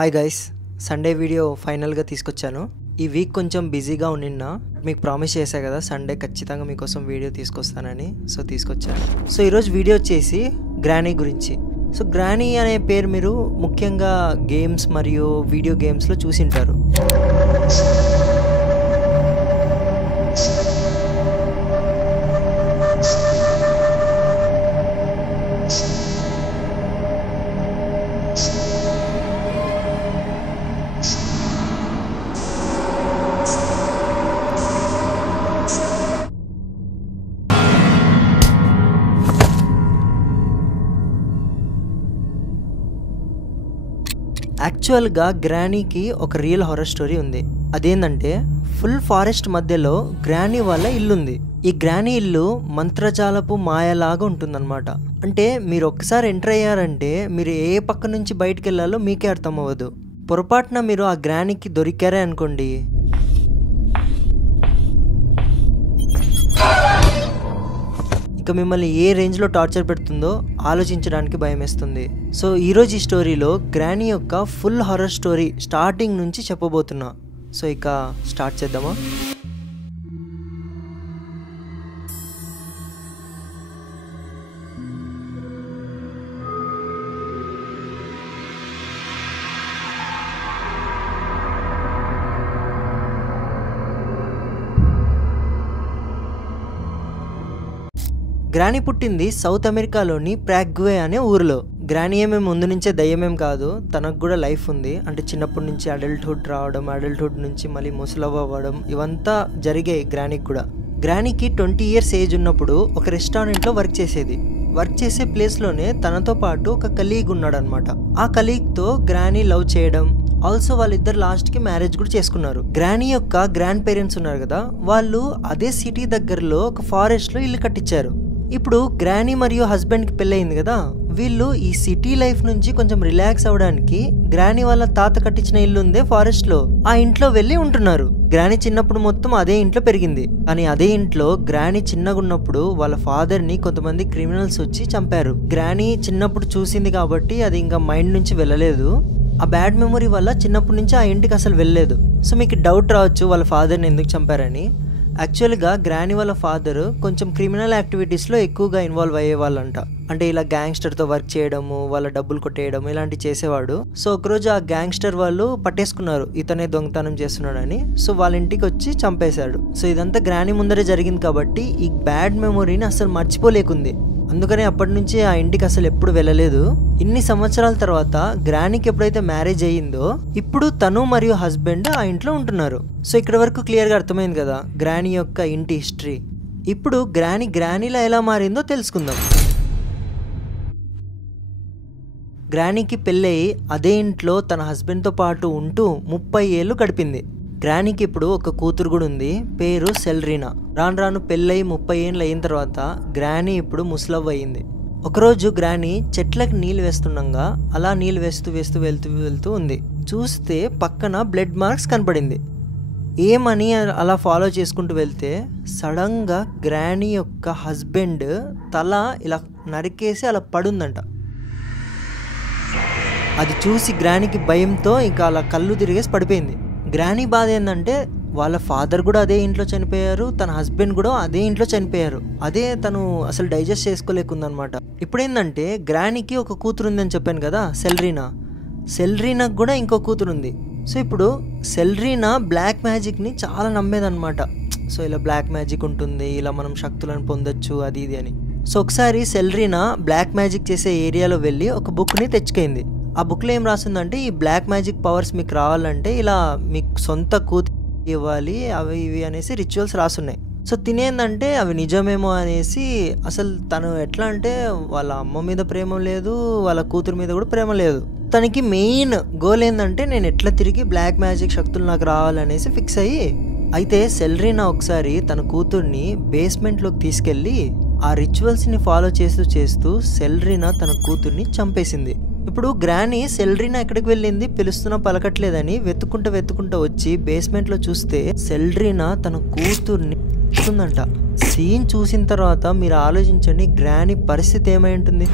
Hi guys, Sunday video ఫైనల్గా తీసుకొచ్చాను. ఈ వీక్ కొంచెం బిజీగా ఉన్నిన్నా మీకు ప్రామిస్ చేశా కదా సండే ఖచ్చితంగా మీకోసం వీడియో తీసుకొస్తానని. సో తీసుకొచ్చాను. సో ఈరోజు వీడియో వచ్చేసి గ్రానీ గురించి. సో గ్రానీ అనే పేరు మీరు ముఖ్యంగా గేమ్స్ మరియు వీడియో గేమ్స్లో చూసింటారు. యాక్చువల్గా గ్రానీకి ఒక రియల్ హారర్ స్టోరీ ఉంది. అదేంటంటే ఫుల్ ఫారెస్ట్ మధ్యలో గ్రానీ వాళ్ళ ఇల్లుంది. ఈ గ్రానీ ఇల్లు మంత్రజాలపు మాయలాగా ఉంటుందన్నమాట. అంటే మీరు ఒక్కసారి ఎంటర్ అయ్యారంటే మీరు ఏ పక్క నుంచి బయటకు వెళ్ళాలో మీకే అర్థం అవ్వదు. పొరపాటున మీరు ఆ గ్రానీకి దొరికారే అనుకోండి, ఇక మిమ్మల్ని ఏ రేంజ్లో టార్చర్ పెడుతుందో ఆలోచించడానికి భయం వేస్తుంది. సో ఈరోజు ఈ స్టోరీలో గ్రానీ యొక్క ఫుల్ హారర్ స్టోరీ స్టార్టింగ్ నుంచి చెప్పబోతున్నా. సో ఇక స్టార్ట్ చేద్దామా? గ్రానీ పుట్టింది సౌత్ అమెరికాలోని ప్రాగ్వే అనే ఊరిలో. గ్రానీ ఏమేమి ముందు నుంచే దయ్యమేం కాదు, తనకు కూడా లైఫ్ ఉంది. అంటే చిన్నప్పటి నుంచి అడల్ట్హుడ్ రావడం, అడల్ట్హుడ్ నుంచి మళ్ళీ ముసలవ్వ అవ్వడం, ఇవంతా జరిగాయి గ్రానీకి కూడా. గ్రానీకి 20 years ఏజ్ ఉన్నప్పుడు ఒక రెస్టారెంట్లో వర్క్ చేసేది. వర్క్ చేసే ప్లేస్లోనే తనతో పాటు ఒక కలీగ్ ఉన్నాడు అనమాట. ఆ కలీగ్తో గ్రానీ లవ్ చేయడం, ఆల్సో వాళ్ళిద్దరు లాస్ట్కి మ్యారేజ్ కూడా చేసుకున్నారు. గ్రానీ యొక్క గ్రాండ్ పేరెంట్స్ ఉన్నారు కదా, వాళ్ళు అదే సిటీ దగ్గరలో ఒక ఫారెస్ట్లో ఇల్లు కట్టించారు. ఇప్పుడు గ్రానీ మరియు హస్బెండ్కి పెళ్ళయింది కదా, వీళ్ళు ఈ సిటీ లైఫ్ నుంచి కొంచెం రిలాక్స్ అవ్వడానికి గ్రానీ వాళ్ళ తాత కట్టించిన ఇల్లు ఉందే ఫారెస్ట్ లో, ఆ ఇంట్లో వెళ్ళి ఉంటున్నారు. గ్రానీ చిన్నప్పుడు మొత్తం అదే ఇంట్లో పెరిగింది. కానీ అదే ఇంట్లో గ్రానీ చిన్నగా ఉన్నప్పుడు వాళ్ళ ఫాదర్ ని కొంతమంది క్రిమినల్స్ వచ్చి చంపారు. గ్రానీ చిన్నప్పుడు చూసింది కాబట్టి అది ఇంకా మైండ్ నుంచి వెళ్ళలేదు. ఆ బ్యాడ్ మెమొరీ వల్ల చిన్నప్పటి నుంచి ఆ ఇంటికి అసలు వెళ్ళలేదు. సో మీకు డౌట్ రావచ్చు వాళ్ళ ఫాదర్ని ఎందుకు చంపారని. యాక్చువల్గా గ్రానీ వాళ్ళ ఫాదర్ కొంచెం క్రిమినల్ యాక్టివిటీస్లో ఎక్కువగా ఇన్వాల్వ్ అయ్యేవాళ్ళంట. అంటే ఇలా గ్యాంగ్స్టర్తో వర్క్ చేయడము, వాళ్ళ డబ్బులు కొట్టేయడం ఇలాంటివి చేసేవాడు. సో ఒకరోజు ఆ గ్యాంగ్స్టర్ వాళ్ళు పట్టేసుకున్నారు ఇతనే దొంగతనం చేస్తున్నాడని. సో వాళ్ళ ఇంటికి వచ్చి చంపేశాడు. సో ఇదంతా గ్రానీ ముందరే జరిగింది కాబట్టి ఈ బ్యాడ్ మెమొరీని అసలు మర్చిపోలేకుంది. అందుకనే అప్పటి నుంచి ఆ ఇంటికి అసలు ఎప్పుడు వెళ్ళలేదు. ఇన్ని సంవత్సరాల తర్వాత గ్రానీకి ఎప్పుడైతే మ్యారేజ్ అయ్యిందో ఇప్పుడు తను మరియు హస్బెండ్ ఆ ఇంట్లో ఉంటున్నారు. సో ఇక్కడ వరకు క్లియర్గా అర్థమైంది కదా గ్రానీ యొక్క ఇంటి హిస్టరీ. ఇప్పుడు గ్రానీలా ఎలా మారిందో తెలుసుకుందాం. గ్రానీకి పెళ్ళయి అదే ఇంట్లో తన హస్బెండ్తో పాటు ఉంటూ 30 ఏళ్ళు గడిపింది. గ్రానీకి ఇప్పుడు ఒక కూతురు కూడా ఉంది, పేరు సెల్రీనా. రాను రాను పెళ్ళయి 30 ఏళ్ళు అయిన తర్వాత గ్రానీ ఇప్పుడు ముసలవ్వ అయింది. ఒకరోజు గ్రానీ చెట్లకి నీళ్ళు వేస్తుండగా అలా నీళ్ళు వేస్తూ వెళ్తూ ఉంది. చూస్తే పక్కన బ్లడ్ మార్క్స్ కనపడింది. ఏమని అలా ఫాలో చేసుకుంటూ వెళ్తే సడన్గా గ్రానీ యొక్క హస్బెండ్ తల ఇలా నరికేసి అలా పడుందంట. అది చూసి గ్రానీకి భయంతో ఇంకా అలా కళ్ళు తిరిగేసి పడిపోయింది. గ్రానీ బాధ ఏంటంటే వాళ్ళ ఫాదర్ కూడా అదే ఇంట్లో చనిపోయారు, తన హస్బెండ్ కూడా అదే ఇంట్లో చనిపోయారు. అదే తను అసలు డైజెస్ట్ చేసుకోలేకుందనమాట. ఇప్పుడు ఏంటంటే గ్రానీకి ఒక కూతురు ఉందని చెప్పాను కదా సెల్రీనాకు కూడా ఇంకో కూతురు ఉంది. సో ఇప్పుడు సెల్రీనా బ్లాక్ మ్యాజిక్ని చాలా నమ్మేదన్నమాట. సో ఇలా బ్లాక్ మ్యాజిక్ ఉంటుంది, ఇలా మనం శక్తులను పొందొచ్చు అది ఇది అని. సో ఒకసారి సెల్రీనా బ్లాక్ మ్యాజిక్ చేసే ఏరియాలో వెళ్ళి ఒక బుక్ని తెచ్చుకుంది. ఆ బుక్లో ఏం రాసిందంటే ఈ బ్లాక్ మ్యాజిక్ పవర్స్ మీకు రావాలంటే ఇలా మీకు సొంత కూతురు ఇవ్వాలి అవి ఇవి అనేసి రిచువల్స్ రాసున్నాయి. సో తినేందంటే అవి నిజమేమో అనేసి అసలు తను ఎట్లా అంటే వాళ్ళ అమ్మ మీద ప్రేమ లేదు, వాళ్ళ కూతురు మీద కూడా ప్రేమ లేదు. తనకి మెయిన్ గోల్ ఏంటంటే నేను ఎట్లా తిరిగి బ్లాక్ మ్యాజిక్ శక్తులు నాకు రావాలనేసి ఫిక్స్ అయ్యి, అయితే సెల్రీనా ఒకసారి తన కూతుర్ని బేస్మెంట్లోకి తీసుకెళ్ళి ఆ రిచువల్స్ని ఫాలో చేస్తూ సెల్రీనా తన కూతుర్ని చంపేసింది. ఇప్పుడు గ్రానీ సెల్రీనా ఎక్కడికి వెళ్ళింది పిలుస్తున్నా పలకట్లేదని వెతుక్కుంటూ వచ్చి బేస్మెంట్లో చూస్తే సెల్రీనా తన కూతుర్ని ఉందంట. సీన్ చూసిన తర్వాత మీరు ఆలోచించండి గ్రానీ పరిస్థితి ఏమై ఉంటుంది.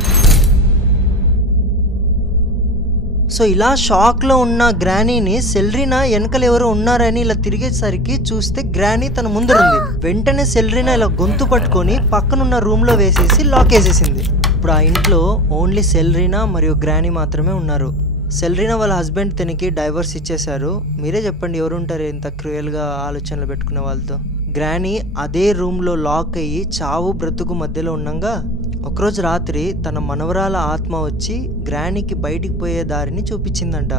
సో ఇలా షాక్లో ఉన్న గ్రానీని సెల్రీనా వెనకలు ఎవరో ఉన్నారని ఇలా తిరిగేసరికి చూస్తే గ్రానీ తన ముందరుంది. వెంటనే సెల్రీనా ఇలా గొంతు పట్టుకొని పక్కనున్న రూమ్లో వేసేసి లాక్ వేసేసింది. ఇప్పుడు ఆ ఇంట్లో ఓన్లీ సెల్రీనా మరియు గ్రానీ మాత్రమే ఉన్నారు. సెల్రీనా వాళ్ళ హస్బెండ్ తనకి డైవర్స్ ఇచ్చేశారు. మీరే చెప్పండి ఎవరు ఉంటారు ఇంత క్రూయల్గా ఆలోచనలు పెట్టుకునే వాళ్ళతో. గ్రానీ అదే రూమ్లో లాక్ అయ్యి చావు బ్రతుకు మధ్యలో ఉండగా ఒకరోజు రాత్రి తన మనవరాల ఆత్మ వచ్చి గ్రానీకి బయటికి పోయే దారిని చూపించిందంట.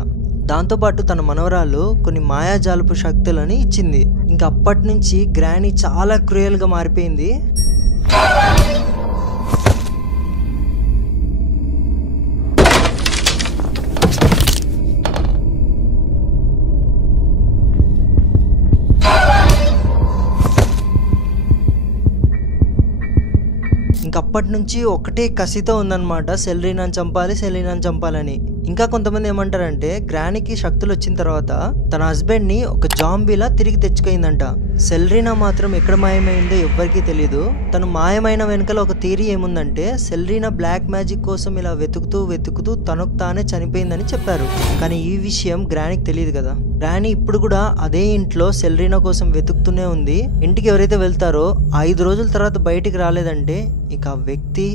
దాంతోపాటు తన మనవరాలు కొన్ని మాయాజాలపు శక్తులని ఇచ్చింది. ఇంకా అప్పటి నుంచి గ్రానీ చాలా క్రూయల్గా మారిపోయింది. ఇంకప్పటి నుంచి ఒకటే కసితో ఉందన్నమాట, సెల్రీనాని చంపాలని. ఇంకా కొంతమంది ఏమంటారంటే గ్రానీకి శక్తులు వచ్చిన తర్వాత తన హస్బెండ్ని ఒక జాంబీలా తిరిగి తెచ్చుకుందంట. సెల్రీనా మాత్రం ఎక్కడ మాయమైందో ఎవ్వరికీ తెలీదు. తను మాయమైన వెనకాల ఒక థియరీ ఏముందంటే సెల్రీనా బ్లాక్ మ్యాజిక్ కోసం ఇలా వెతుకుతూ తనకు తానే చనిపోయిందని చెప్పారు. కానీ ఈ విషయం గ్రానీకి తెలియదు కదా. గ్రానీ ఇప్పుడు కూడా అదే ఇంట్లో సెల్రీనా కోసం వెతుకుతూనే ఉంది. ఇంటికి ఎవరైతే వెళ్తారో 5 రోజుల తర్వాత బయటికి రాలేదంటే ఇక ఆ వ్యక్తి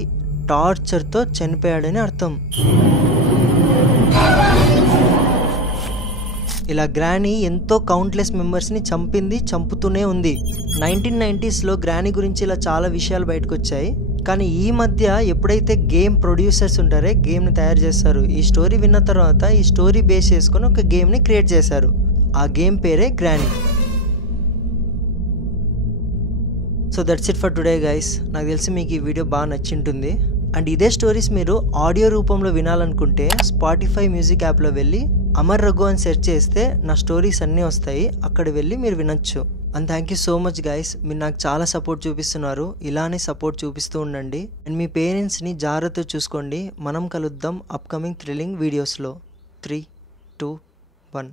టార్చర్తో చనిపోయాడని అర్థం. ఇలా గ్రానీ ఎంతో కౌంట్లెస్ మెంబర్స్ని చంపుతూనే ఉంది. 1990sలో గ్రానీ గురించి ఇలా చాలా విషయాలు బయటకు వచ్చాయి. కానీ ఈ మధ్య ఎప్పుడైతే గేమ్ ప్రొడ్యూసర్స్ ఉంటారో గేమ్ని తయారు చేస్తారు, ఈ స్టోరీ విన్న తర్వాత ఈ స్టోరీ బేస్ చేసుకొని ఒక గేమ్ని క్రియేట్ చేశారు. ఆ గేమ్ పేరే granny. So that's it for today guys. నాకు తెలిసి మీకు ఈ వీడియో బాగా నచ్చింటుంది. అండ్ ఇదే స్టోరీస్ మీరు ఆడియో రూపంలో వినాలనుకుంటే స్పాటిఫై మ్యూజిక్ యాప్లో వెళ్ళి అమర్ రఘు అని సెర్చ్ చేస్తే నా స్టోరీస్ అన్నీ వస్తాయి, అక్కడ వెళ్ళి మీరు వినొచ్చు. And thank you so much guys, మీరు నాకు చాలా సపోర్ట్ చూపిస్తున్నారు. ఇలానే సపోర్ట్ చూపిస్తూ ఉండండి. అండ్ మీ పేరెంట్స్ని జాగ్రత్తగా చూసుకోండి. మనం కలుద్దాం అప్కమింగ్ థ్రిల్లింగ్ వీడియోస్లో. 3, 2, 1.